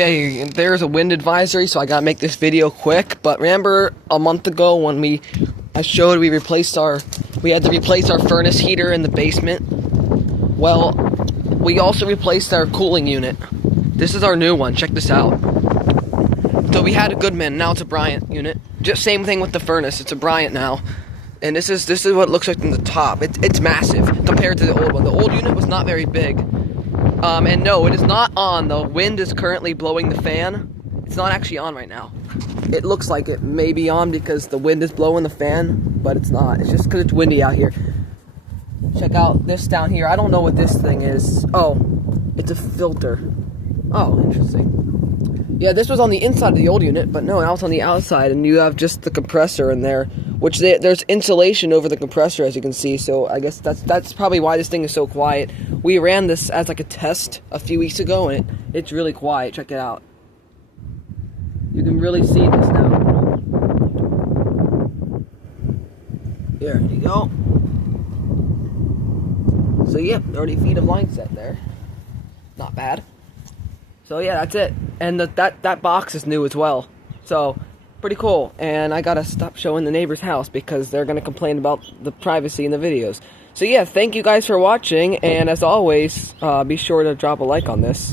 Okay, there's a wind advisory, so I gotta make this video quick. But remember a month ago when we had to replace our furnace heater in the basement? Well, we also replaced our cooling unit. This is our new one. Check this out. So we had a Goodman, now it's a Bryant unit. Just same thing with the furnace. It's a Bryant now. And this is what it looks like from the top. It's massive compared to the old one. The old unit was not very big. And no, it is not on. The wind is currently blowing the fan. It's not actually on right now. It looks like it may be on because the wind is blowing the fan, but it's not. It's just because it's windy out here. Check out this down here. I don't know what this thing is. Oh, it's a filter. Oh, interesting. Yeah, this was on the inside of the old unit, but no, now it's on the outside, and you have just the compressor in there, which there's insulation over the compressor, as you can see, so I guess that's probably why this thing is so quiet. We ran this as like a test a few weeks ago, and it's really quiet. Check it out. You can really see this now. There you go. So yeah, 30 feet of line set there. Not bad. So yeah, that's it. And that box is new as well. So, pretty cool. And I gotta stop showing the neighbor's house because they're gonna complain about the privacy in the videos. So yeah, thank you guys for watching, and as always, be sure to drop a like on this.